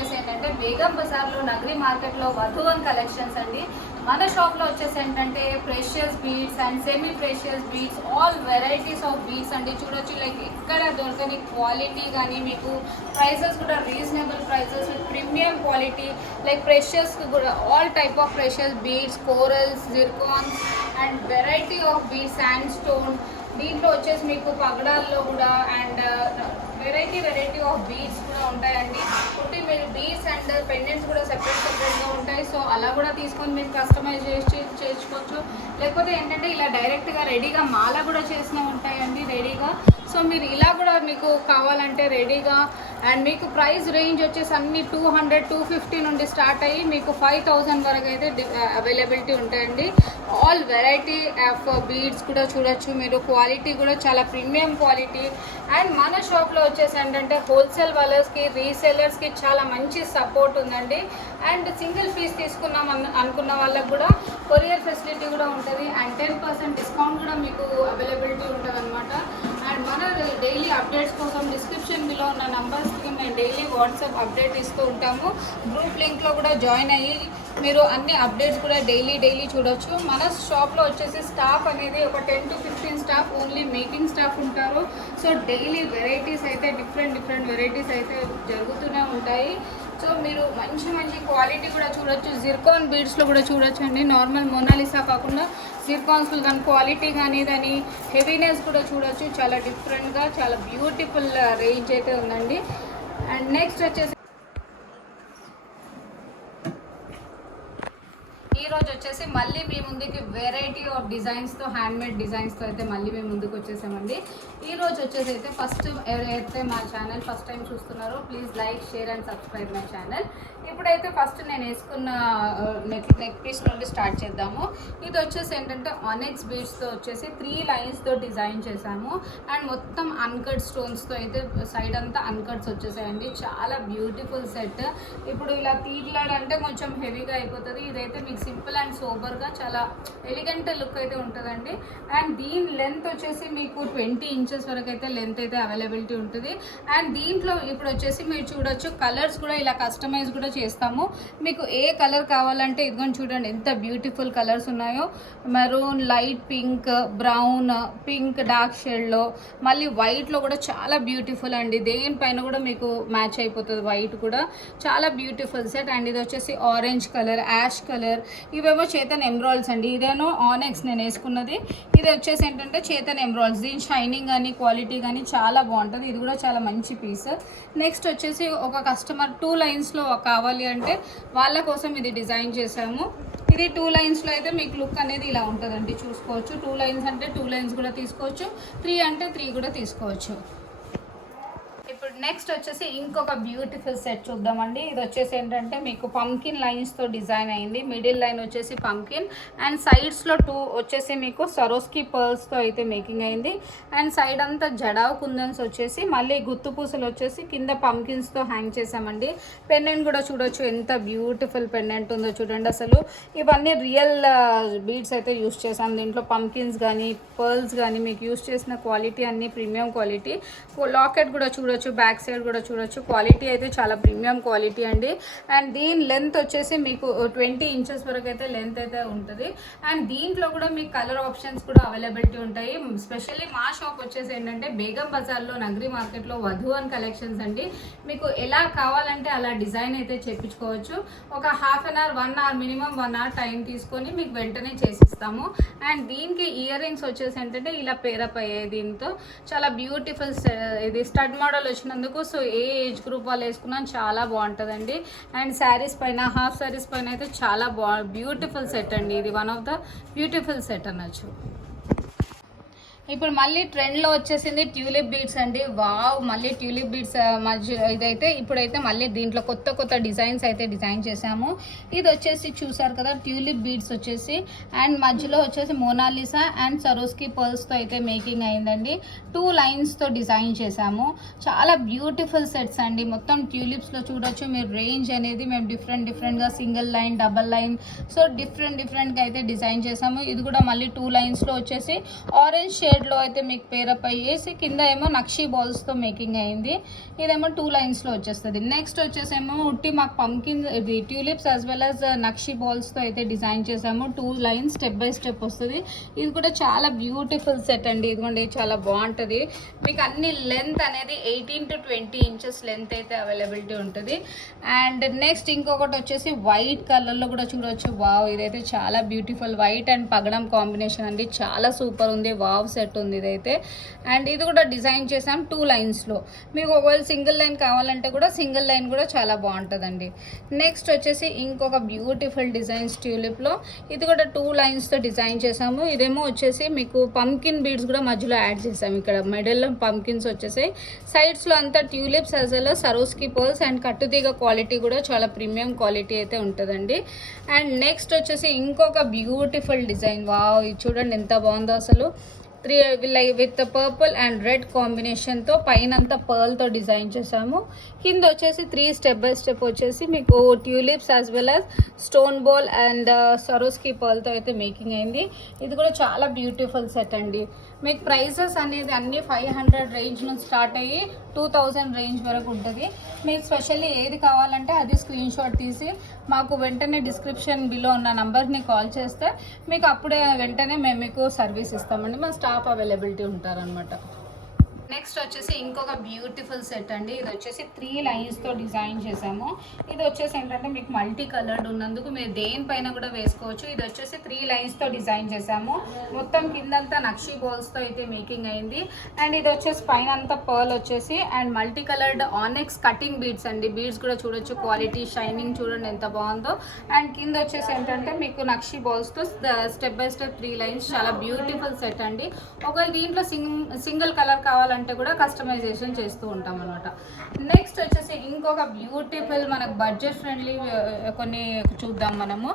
వచ్చేసి ఏంటంటే బేగం బజార్లో నగరి మార్కెట్లో వధువన్ కలెక్షన్స్ అండి. మన షాప్లో వచ్చేసి ఏంటంటే precious beads and semi precious beads, all varieties of beads అండి. చూడొచ్చు, లైక్ ఎక్కడ దొరకని క్వాలిటీ కానీ మీకు ప్రైసెస్ కూడా reasonable prices with premium quality, like precious కూడా all type of precious beads, corals, zircons and variety of beads, sand stone. దీంట్లో వచ్చేసి మీకు పగడాల్లో కూడా అండ్ వెరైటీ ఆఫ్ బీడ్స్ కూడా ఉంటాయండి. ఒకటి మీరు బీడ్స్ అండ్ పెండెంట్స్ కూడా సెపరేట్గా ఉంటాయి. సో అలా కూడా తీసుకొని మీరు కస్టమైజ్ చేసుకోవచ్చు. లేకపోతే ఏంటంటే ఇలా డైరెక్ట్గా రెడీగా మాల కూడా చేసిన ఉంటాయండి రెడీగా. సో మీరు ఇలా కూడా మీకు కావాలంటే రెడీగా, అండ్ మీకు ప్రైస్ రేంజ్ వచ్చేసి అన్ని 200, 250 నుండి స్టార్ట్ అయ్యి మీకు 5000 వరకు అయితే అవైలబిలిటీ ఉంటాయండి. ఆల్ వెరైటీ ఆఫ్ బీడ్స్ కూడా చూడొచ్చు మీరు. క్వాలిటీ కూడా చాలా ప్రీమియం క్వాలిటీ. అండ్ మన షాప్లో వచ్చేసి ఏంటంటే హోల్సేల్ వాళ్ళకి, రీసేలర్స్కి చాలా మంచి సపోర్ట్ ఉందండి. అండ్ సింగిల్ పీస్ తీసుకున్నాం అనుకున్న వాళ్ళకి కూడా కొరియర్ ఫెసిలిటీ కూడా ఉంటుంది. అండ్ 10% డిస్కౌంట్ కూడా మీకు అవైలబిలిటీ ఉంటుంది అనమాట. అండ్ మన డైలీ అప్డేట్స్ కోసం డిస్క్రిప్షన్ బిలో ఉన్న నంబర్స్కి మేము డైలీ వాట్సాప్ అప్డేట్ ఇస్తూ ఉంటాము. గ్రూప్ లింక్లో కూడా జాయిన్ అయ్యి మీరు అన్ని అప్డేట్స్ కూడా డైలీ చూడొచ్చు. మన షాప్లో వచ్చేసి స్టాఫ్ అనేది ఒక 10 to 15 staff only making staff ఉంటారు. సో డైలీ వెరైటీస్ అయితే డిఫరెంట్ వెరైటీస్ అయితే జరుగుతూనే ఉంటాయి. సో మీరు మంచి క్వాలిటీ కూడా చూడొచ్చు. జిర్కాన్ బీడ్స్లో కూడా చూడొచ్చు అండి. నార్మల్ మోనాలిసా కాకుండా జిర్కాన్స్ దాని క్వాలిటీ కానీ దాని హెవీనెస్ కూడా చూడొచ్చు. చాలా డిఫరెంట్గా చాలా బ్యూటిఫుల్ రేంజ్ అయితే ఉందండి. అండ్ నెక్స్ట్ వచ్చేసి ఈరోజు వచ్చేసి మళ్ళీ మీ ముందుకి వెరైటీ ఆఫ్ డిజైన్స్తో, హ్యాండ్మేడ్ డిజైన్స్తో అయితే మళ్ళీ మేము ముందుకు వచ్చేసామండి. ఈరోజు వచ్చేసి అయితే ఫస్ట్ ఎవరైతే మా ఛానల్ ఫస్ట్ టైం చూస్తున్నారో please like, share and subscribe my channel. ఇప్పుడైతే ఫస్ట్ నేను వేసుకున్న నెక్ పీస్ నుండి స్టార్ట్ చేద్దాము. ఇది వచ్చేసి ఏంటంటే ఆనెక్స్ బీడ్స్తో వచ్చేసి 3 లైన్స్తో డిజైన్ చేశాము. అండ్ మొత్తం అన్కట్ స్టోన్స్తో అయితే సైడ్ అంతా అన్కట్స్ వచ్చేసాయండి. చాలా బ్యూటిఫుల్ సెట్. ఇప్పుడు ఇలా తీర్లాడంటే కొంచెం హెవీగా అయిపోతుంది. ఇదైతే మీకు సింపుల్ అండ్ సోబర్గా చాలా ఎలిగెంట్ లుక్ అయితే ఉంటుందండి. అండ్ దీని లెంత్ వచ్చేసి మీకు 20 ఇంచెస్ వరకు అయితే లెంత్ అయితే అవైలబిలిటీ ఉంటుంది. అండ్ దీంట్లో ఇప్పుడు వచ్చేసి మీరు చూడొచ్చు కలర్స్ కూడా ఇలా కస్టమైజ్ కూడా చేస్తాము. మీకు ఏ కలర్ కావాలంటే ఇదిగోని చూడండి ఎంత బ్యూటిఫుల్ కలర్స్ ఉన్నాయో. Maroon, light pink, brown, pink dark షేడ్లో, మళ్ళీ వైట్లో కూడా చాలా బ్యూటిఫుల్ అండి. దేనిపైన కూడా మీకు మ్యాచ్ అయిపోతుంది. వైట్ కూడా చాలా బ్యూటిఫుల్ సెట్. అండ్ ఇది వచ్చేసి ఆరెంజ్ కలర్, యాష్ కలర్. ఇవేమో చేతన్ ఎమ్రాల్డ్స్ అండి. ఇదేమో ఆనెక్స్ నేను వేసుకున్నది. ఇది వచ్చేసి ఏంటంటే చేతన్ ఎమ్రాల్డ్స్. దీని షైనింగ్ కానీ క్వాలిటీ కానీ చాలా బాగుంటుంది. ఇది కూడా చాలా మంచి పీస్. నెక్స్ట్ వచ్చేసి ఒక కస్టమర్ 2 లైన్స్లో కావాలి అంటే వాళ్ళ కోసం ఇది డిజైన్ చేసాము. ఇది 2 లైన్స్లో అయితే మీకు లుక్ అనేది ఇలా ఉంటుందండి. చూసుకోవచ్చు. 2 లైన్స్ అంటే 2 లైన్స్ కూడా తీసుకోవచ్చు, 3 అంటే 3 కూడా తీసుకోవచ్చు. ఇప్పుడు నెక్స్ట్ వచ్చేసి ఇంకొక బ్యూటిఫుల్ సెట్ చూద్దామండి. ఇది వచ్చేసి ఏంటంటే మీకు పంకిన్ లైన్స్తో డిజైన్ అయింది. మిడిల్ లైన్ వచ్చేసి పంకిన్ అండ్ సైడ్స్లో 2 వచ్చేసి మీకు సరోస్కి పర్ల్స్తో అయితే మేకింగ్ అయింది. అండ్ సైడ్ అంతా జడావ్ కుందన్స్ వచ్చేసి మళ్ళీ గుత్తు పూసలు వచ్చేసి కింద పంకిన్స్తో హ్యాంగ్ చేసామండి. పెండెంట్ కూడా చూడొచ్చు ఎంత బ్యూటిఫుల్ పెండెంట్ ఉందో చూడండి. అసలు ఇవన్నీ రియల్ బీడ్స్ అయితే యూస్ చేసాం. దీంట్లో పంకిన్స్ కానీ పర్ల్స్ కానీ మీకు యూస్ చేసిన క్వాలిటీ అన్ని ప్రీమియం క్వాలిటీ. లాకెట్ కూడా చూడొచ్చు, బ్యాక్ సైడ్ కూడా చూడొచ్చు. క్వాలిటీ అయితే చాలా ప్రీమియం క్వాలిటీ అండి. అండ్ దీని లెంత్ వచ్చేసి మీకు 20 ఇంచెస్ వరకు అయితే లెంత్ అయితే ఉంటుంది. అండ్ దీంట్లో కూడా మీకు కలర్ ఆప్షన్స్ కూడా అవైలబిలిటీ ఉంటాయి. స్పెషల్లీ మా షాప్ వచ్చేసి ఏంటంటే బేగం బజార్లో నగరి మార్కెట్లో వధువన్ కలెక్షన్స్ అండి. మీకు ఎలా కావాలంటే అలా డిజైన్ అయితే చేయించుకోవచ్చు. ఒక ½ an hour, 1 hour minimum 1 hour time తీసుకొని మీకు వెంటనే చేసిస్తాము. అండ్ దీనికి ఇయర్ రింగ్స్ వచ్చేసి ఏంటంటే ఇలా పేరప్ అయ్యాయి. దీంతో చాలా బ్యూటిఫుల్ ఇది స్టడ్ మోడల్ వచ్చినందుకు. సో ఏ ఏజ్ గ్రూప్ వాళ్ళు వేసుకున్నా చాలా బాగుంటుందండి. అండ్ శారీస్ పైన, హాఫ్ శారీస్ పైన అయితే చాలా బ్యూటిఫుల్ సెట్ అండి. ఇది one of the beautiful set అనొచ్చు. ఇప్పుడు మళ్ళీ ట్రెండ్లో వచ్చేసింది ట్యూలిప్ బీడ్స్ అండి. వావ్, మళ్ళీ ట్యూలిప్ బీడ్స్ మధ్య ఇదైతే ఇప్పుడైతే మళ్ళీ దీంట్లో కొత్త డిజైన్స్ అయితే డిజైన్ చేసాము. ఇది వచ్చేసి చూసారు కదా ట్యూలిప్ బీడ్స్ వచ్చేసి అండ్ మధ్యలో వచ్చేసి మోనాలిసా అండ్ సరోస్కి పర్ల్స్తో అయితే మేకింగ్ అయిందండి. 2 లైన్స్తో డిజైన్ చేసాము. చాలా బ్యూటిఫుల్ సెట్స్ అండి. మొత్తం ట్యూలిప్స్లో చూడొచ్చు మీరు. రేంజ్ అనేది మేము డిఫరెంట్గా single line, double line, so డిఫరెంట్గా అయితే డిజైన్ చేసాము. ఇది కూడా మళ్ళీ 2 లైన్స్లో వచ్చేసి ఆరెంజ్ షేడ్ సైడ్లో అయితే మీకు పేరప్ అయ్యేసి కింద ఏమో నక్షీ బాల్స్తో మేకింగ్ అయింది. ఇదేమో 2 లైన్స్లో వచ్చేస్తుంది. నెక్స్ట్ వచ్చేసేమో ఉట్టి మాకు పంకిన్ ఇది tulips as well as nakshi బాల్స్తో అయితే డిజైన్ చేసాము. 2 లైన్స్ స్టెప్ బై స్టెప్ వస్తుంది. ఇది కూడా చాలా బ్యూటిఫుల్ సెట్ అండి. ఇదిగోండి చాలా బాగుంటుంది. మీకు అన్ని లెంత్ అనేది 18 to 20 ఇంచెస్ లెంత్ అయితే అవైలబిలిటీ ఉంటుంది. అండ్ నెక్స్ట్ ఇంకొకటి వచ్చేసి వైట్ కలర్లో కూడా చూడవచ్చు. వావ్, ఇదైతే చాలా బ్యూటిఫుల్ వైట్ అండ్ పగడం కాంబినేషన్ అండి. చాలా సూపర్ ఉంది. వావ్ సెట్ ఉంది ఇదైతే. అండ్ ఇది కూడా డిజైన్ చేసాం 2 లైన్స్లో. మీకు ఒకవేళ సింగిల్ లైన్ కావాలంటే కూడా సింగిల్ లైన్ కూడా చాలా బాగుంటుందండి. నెక్స్ట్ వచ్చేసి ఇంకొక బ్యూటిఫుల్ డిజైన్స్ ట్యూలిప్లో. ఇది కూడా 2 లైన్స్తో డిజైన్ చేసాము. ఇదేమో వచ్చేసి మీకు పంకిన్ బీడ్స్ కూడా మధ్యలో యాడ్ చేసాము. ఇక్కడ మిడిల్లో పంకిన్స్ వచ్చేసాయి. సైడ్స్లో అంతా tulips as well Swarovski pearls and కట్టుతీగ క్వాలిటీ కూడా చాలా ప్రీమియం క్వాలిటీ అయితే ఉంటుందండి. అండ్ నెక్స్ట్ వచ్చేసి ఇంకొక బ్యూటిఫుల్ డిజైన్. వావ్, ఇది చూడండి ఎంత బాగుందో అసలు. 3 విత్ పర్పుల్ అండ్ రెడ్ కాంబినేషన్తో పైన అంతా పర్ల్తో డిజైన్ చేసాము. కింద వచ్చేసి 3 స్టెప్ బై స్టెప్ వచ్చేసి మీకు tulips as well as stone ball and Swarovski పర్ల్తో అయితే మేకింగ్ అయింది. ఇది కూడా చాలా బ్యూటిఫుల్ సెట్ అండి. మీకు ప్రైసెస్ అనేది అన్నీ 500 రేంజ్ నుంచి స్టార్ట్ అయ్యి 2000 రేంజ్ వరకు ఉంటుంది. మీకు స్పెషల్లీ ఏది కావాలంటే అది స్క్రీన్ షాట్ తీసి మాకు వెంటనే డిస్క్రిప్షన్ బిలో ఉన్న నంబర్ని కాల్ చేస్తే మీకు అప్పుడే వెంటనే మేము మీకు సర్వీస్ ఇస్తామండి. మా స్టాఫ్ అవైలబిలిటీ ఉంటారనమాట. నెక్స్ట్ వచ్చేసి ఇంకొక బ్యూటిఫుల్ సెట్ అండి. ఇది వచ్చేసి 3 లైన్స్తో డిజైన్ చేసాము. ఇది వచ్చేసి ఏంటంటే మీకు మల్టీ కలర్డ్ ఉన్నందుకు మీరు దేనిపైన కూడా వేసుకోవచ్చు. ఇది వచ్చేసి 3 లైన్స్తో డిజైన్ చేసాము. మొత్తం కిందంతా నక్షీ బాల్స్తో అయితే మేకింగ్ అయింది. అండ్ ఇది వచ్చేసి పైన అంతా పర్ల్ వచ్చేసి and multi coloured onyx cutting beads అండి. బీడ్స్ కూడా చూడొచ్చు, క్వాలిటీ షైనింగ్ చూడండి ఎంత బాగుందో. అండ్ కింద వచ్చేసి ఏంటంటే మీకు నక్షీ బాల్స్తో స్టెప్ బై స్టెప్ 3 లైన్స్ చాలా బ్యూటిఫుల్ సెట్ అండి. ఒకవేళ దీంట్లో సింగిల్ కలర్ కావాలంటే కూడా కస్టమైజేషన్ చేస్తూ ఉంటాం అనమాట. నెక్స్ట్ వచ్చేసి ఇంకొక బ్యూటిఫుల్ మనకు బడ్జెట్ ఫ్రెండ్లీ కొన్ని చూద్దాం మనము.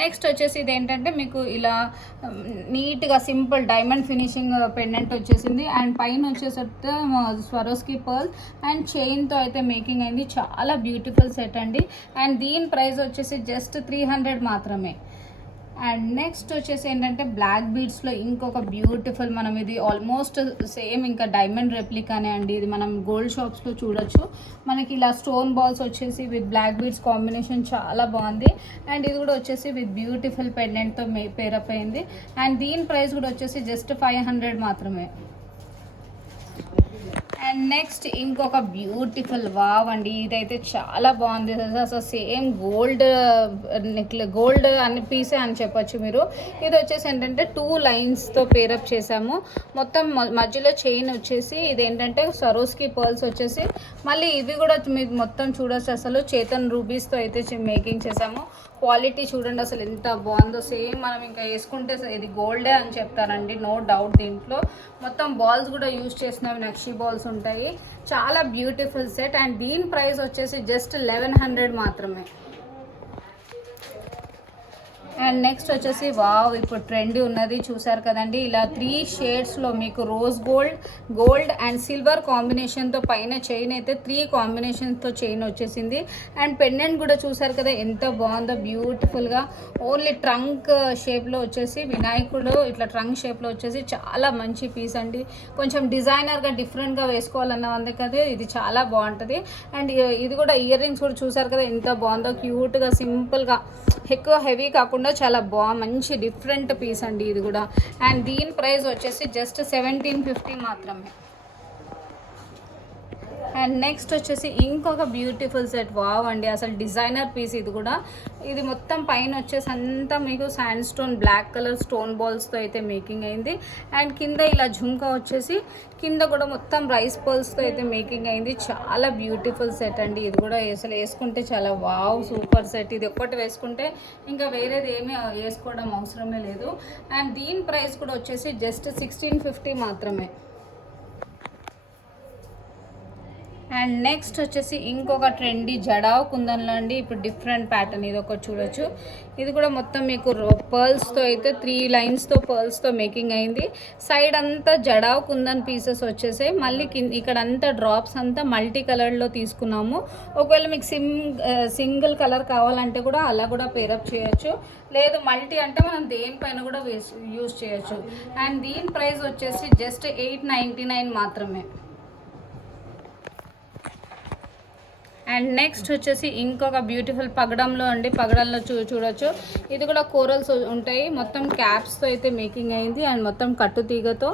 నెక్స్ట్ వచ్చేసి ఇది ఏంటంటే మీకు ఇలా నీట్గా సింపుల్ డైమండ్ ఫినిషింగ్ పెండెంట్ వచ్చేసింది. అండ్ పైన వచ్చేసరికి స్వరోస్కి పర్ల్ అండ్ చైన్తో అయితే మేకింగ్ అయింది. చాలా బ్యూటిఫుల్ సెట్ అండి. అండ్ దీని ప్రైస్ వచ్చేసి జస్ట్ 300 మాత్రమే. అండ్ నెక్స్ట్ వచ్చేసి ఏంటంటే బ్లాక్ బీడ్స్లో ఇంకొక బ్యూటిఫుల్, మనం ఇది ఆల్మోస్ట్ సేమ్ ఇంకా డైమండ్ రెప్లికానే అండి. ఇది మనం గోల్డ్ షాప్స్లో చూడొచ్చు. మనకి ఇలా స్టోన్ బాల్స్ వచ్చేసి విత్ బ్లాక్ బీడ్స్ కాంబినేషన్ చాలా బాగుంది. అండ్ ఇది కూడా వచ్చేసి విత్ బ్యూటిఫుల్ పెండెంట్తో పేరప్ అయింది. అండ్ దీని ప్రైస్ కూడా వచ్చేసి జస్ట్ 500 మాత్రమే. అండ్ నెక్స్ట్ ఇంకొక బ్యూటిఫుల్ వావ్ అండి. ఇదైతే చాలా బాగుంది అసలు. సేమ్ గోల్డ్ అన్ని పీసే అని చెప్పొచ్చు మీరు. ఇది వచ్చేసి ఏంటంటే 2 లైన్స్తో పేరప్ చేసాము. మొత్తం మధ్యలో చైన్ వచ్చేసి ఇదేంటంటే సరోస్కి పర్ల్స్ వచ్చేసి మళ్ళీ ఇవి కూడా మీరు మొత్తం చూడొచ్చు. అసలు చేతన్ రూబీస్తో అయితే మేకింగ్ చేసాము. క్వాలిటీ చూడండి అసలు ఎంత బాగుందో. సేమ్ మనం ఇంకా వేసుకుంటే ఇది గోల్డే అని చెప్తారండి, నో డౌట్. దీంట్లో మొత్తం బాల్స్ కూడా యూజ్ చేసినవి నక్షీ బాల్స్ ఉంటాయి. చాలా బ్యూటిఫుల్ సెట్. అండ్ దీని ప్రైస్ వచ్చేసి జస్ట్ 1100 మాత్రమే. అండ్ నెక్స్ట్ వచ్చేసి వావ్, ఇప్పుడు ట్రెండీ ఉన్నది చూసారు కదండి. ఇలా 3 షేడ్స్లో మీకు రోజ్ గోల్డ్ అండ్ సిల్వర్ కాంబినేషన్తో పైన చైన్ అయితే 3 కాంబినేషన్స్తో చైన్ వచ్చేసింది. అండ్ పెండెంట్ కూడా చూసారు కదా ఎంత బాగుందో బ్యూటిఫుల్గా. ఓన్లీ ట్రంక్ షేప్లో వచ్చేసి వినాయకుడు ఇట్లా ట్రంక్ షేప్లో వచ్చేసి చాలా మంచి పీస్ అండి. కొంచెం డిజైనర్గా డిఫరెంట్గా వేసుకోవాలన్న అందుకే ఇది చాలా బాగుంటుంది. అండ్ ఇది కూడా ఇయర్ రింగ్స్ కూడా చూసారు కదా ఎంత బాగుందో. క్యూట్గా సింపుల్గా, ఎక్కువ హెవీ కాకుండా చాలా మంచి డిఫరెంట్ పీస్ అండి ఇది కూడా. అండ్ దీని ప్రైస్ వచ్చేసి జస్ట్ 1750 మాత్రమే. అండ్ నెక్స్ట్ వచ్చేసి ఇంకొక బ్యూటిఫుల్ సెట్. వావ్ అండి అసలు డిజైనర్ పీస్ ఇది కూడా. ఇది మొత్తం పైన వచ్చేసి అంతా మీకు sand stone black colour stone బాల్స్తో అయితే మేకింగ్ అయింది. అండ్ కింద ఇలా ఝుంకా వచ్చేసి కింద కూడా మొత్తం రైస్ పర్ల్స్తో అయితే మేకింగ్ అయింది. చాలా బ్యూటిఫుల్ సెట్ అండి ఇది కూడా. అసలు వేసుకుంటే చాలా వావ్ సూపర్ సెట్. ఇది ఒక్కటి వేసుకుంటే ఇంకా వేరేది ఏమీ వేసుకోవడం అవసరమే లేదు. అండ్ దీని ప్రైస్ కూడా వచ్చేసి జస్ట్ 1650 మాత్రమే. అండ్ నెక్స్ట్ వచ్చేసి ఇంకొక ట్రెండీ జడావ్ కుందన్లో అండి. ఇప్పుడు డిఫరెంట్ ప్యాటర్న్ ఇది ఒకటి చూడొచ్చు. ఇది కూడా మొత్తం మీకు పర్ల్స్తో అయితే 3 లైన్స్తో పర్ల్స్తో మేకింగ్ అయింది. సైడ్ అంతా జడావ్ కుందన్ పీసెస్ వచ్చేసాయి. మళ్ళీ ఇక్కడ అంతా డ్రాప్స్ అంతా మల్టీ కలర్లో తీసుకున్నాము. ఒకవేళ మీకు సింగిల్ కలర్ కావాలంటే కూడా అలా కూడా పేరప్ చేయొచ్చు. లేదు మల్టీ అంటే మనం దేనిపైన కూడా యూజ్ చేయొచ్చు. అండ్ దీని ప్రైస్ వచ్చేసి జస్ట్ 899 మాత్రమే. అండ్ నెక్స్ట్ వచ్చేసి ఇంకొక బ్యూటిఫుల్ పగడంలో అండి. పగడంలో చూడొచ్చు. ఇది కూడా కోరల్స్ ఉంటాయి. మొత్తం క్యాప్స్తో అయితే మేకింగ్ అయింది. అండ్ మొత్తం కట్టు తీగతో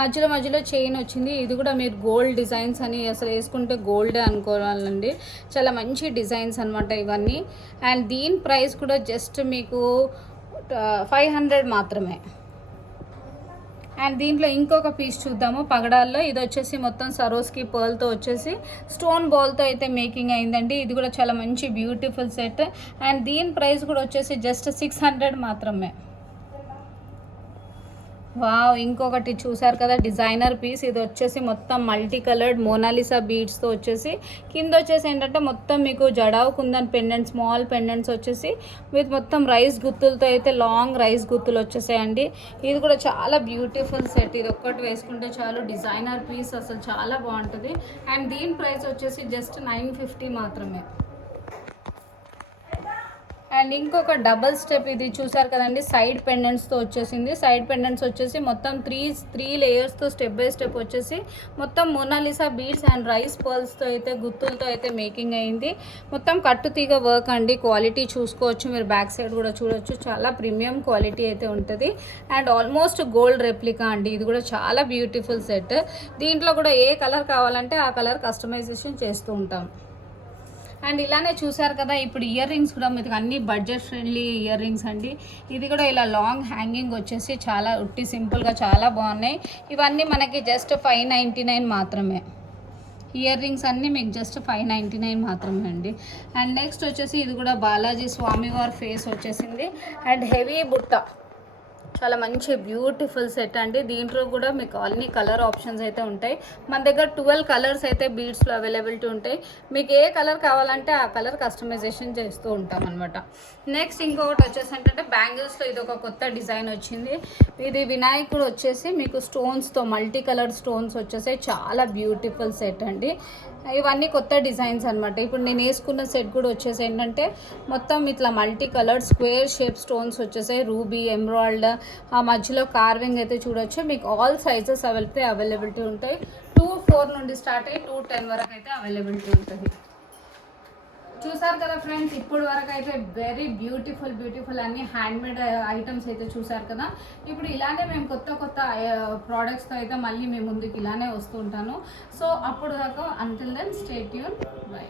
మధ్యలో చైన్ వచ్చింది. ఇది కూడా మీరు గోల్డ్ డిజైన్స్ అని అసలు వేసుకుంటే గోల్డే అనుకోవాలండి. చాలా మంచి డిజైన్స్ అనమాట ఇవన్నీ. అండ్ దీని ప్రైస్ కూడా జస్ట్ మీకు 500 మాత్రమే. అండ్ దీంట్లో ఇంకొక పీస్ చూద్దాము పగడాల్లో. ఇది వచ్చేసి మొత్తం సరోస్కి పర్ల్తో వచ్చేసి స్టోన్ బాల్తో అయితే మేకింగ్ అయిందండి. ఇది కూడా చాలా మంచి బ్యూటిఫుల్ సెట్. అండ్ దీని ప్రైస్ కూడా వచ్చేసి జస్ట్ 600 మాత్రమే. వావ్, ఇంకొకటి చూసారు కదా డిజైనర్ పీస్. ఇది వచ్చేసి మొత్తం మల్టీ కలర్డ్ మోనాలిసా బీడ్స్తో వచ్చేసి కింద వచ్చేసి ఏంటంటే మొత్తం మీకు jadau kundan pendant small pendants వచ్చేసి విత్ మొత్తం రైస్ గుత్తులతో అయితే లాంగ్ రైస్ గుత్తులు వచ్చేసాయండి. ఇది కూడా చాలా బ్యూటిఫుల్ సెట్. ఇది ఒక్కటి వేసుకుంటే చాలు డిజైనర్ పీస్ అసలు చాలా బాగుంటుంది. అండ్ దీని ప్రైస్ వచ్చేసి జస్ట్ 950 మాత్రమే. అండ్ ఇంకొక డబల్ స్టెప్ ఇది చూసారు కదండి సైడ్ పెండెంట్స్తో వచ్చేసింది. సైడ్ పెండెంట్స్ వచ్చేసి మొత్తం త్రీ లేయర్స్తో స్టెప్ బై స్టెప్ వచ్చేసి మొత్తం మోనాలిసా బీడ్స్ అండ్ రైస్ పర్ల్స్తో అయితే గుత్తులతో అయితే మేకింగ్ అయింది. మొత్తం కట్టు తీగ వర్క్ అండి. క్వాలిటీ చూసుకోవచ్చు మీరు. బ్యాక్ సైడ్ కూడా చూడొచ్చు. చాలా ప్రీమియం క్వాలిటీ అయితే ఉంటుంది. అండ్ ఆల్మోస్ట్ గోల్డ్ రెప్లికా అండి. ఇది కూడా చాలా బ్యూటిఫుల్ సెట్. దీంట్లో కూడా ఏ కలర్ కావాలంటే ఆ కలర్ కస్టమైజేషన్ చేస్తూ ఉంటాం. అండ్ ఇలానే చూసారు కదా ఇప్పుడు ఇయర్ రింగ్స్ కూడా మీకు అన్ని బడ్జెట్ ఫ్రెండ్లీ ఇయర్ రింగ్స్ అండి. ఇది కూడా ఇలా లాంగ్ హ్యాంగింగ్ వచ్చేసి చాలా ఉట్టి సింపుల్గా చాలా బాగున్నాయి. ఇవన్నీ మనకి జస్ట్ 599 మాత్రమే. ఇయర్ రింగ్స్ అన్నీ మీకు జస్ట్ 599 మాత్రమే అండి. అండ్ నెక్స్ట్ వచ్చేసి ఇది కూడా బాలాజీ స్వామివారి ఫేస్ వచ్చేసింది. అండ్ హెవీ బుట్ట చాలా మంచి బ్యూటిఫుల్ సెట్ అండి. దీంట్లో కూడా మీకు అన్ని కలర్ ఆప్షన్స్ అయితే ఉంటాయి. మన దగ్గర 12 కలర్స్ అయితే బీడ్స్లో అవైలబిలిటీ ఉంటాయి. మీకు ఏ కలర్ కావాలంటే ఆ కలర్ కస్టమైజేషన్ చేస్తూ ఉంటాం అనమాట. నెక్స్ట్ ఇంకొకటి వచ్చేసి ఏంటంటే బ్యాంగిల్స్లో ఇది ఒక కొత్త డిజైన్ వచ్చింది. ఇది వినాయకుడు వచ్చేసి మీకు స్టోన్స్తో మల్టీ కలర్ స్టోన్స్ వచ్చేసాయి. చాలా బ్యూటిఫుల్ సెట్ అండి. ఇవన్నీ కొత్త డిజైన్స్ అనమాట. ఇప్పుడు నేను వేసుకున్న సెట్ కూడా వచ్చేసి ఏంటంటే మొత్తం ఇట్లా multi coloured square shape stones వచ్చేసాయి. రూబీ ఎమరాల్డ్ ఆ మధ్యలో కార్వింగ్ అయితే చూడొచ్చు. మీకు ఆల్ సైజెస్ అవైలబిలిటీ ఉంటాయి. 2-4 నుండి స్టార్ట్ అయ్యి 2-10 వరకు అయితే అవైలబిలిటీ ఉంటుంది. చూసారు కదా ఫ్రెండ్స్, ఇప్పుడు వరకు అయితే వెరీ బ్యూటిఫుల్ అన్ని హ్యాండ్మేడ్ ఐటమ్స్ అయితే చూసారు కదా. ఇప్పుడు ఇలానే మేము కొత్త ప్రోడక్ట్స్తో అయితే మళ్ళీ మేము ముందుకు ఇలానే వస్తూ ఉంటాను. సో అప్పుడు దాకా until then stay tune. By.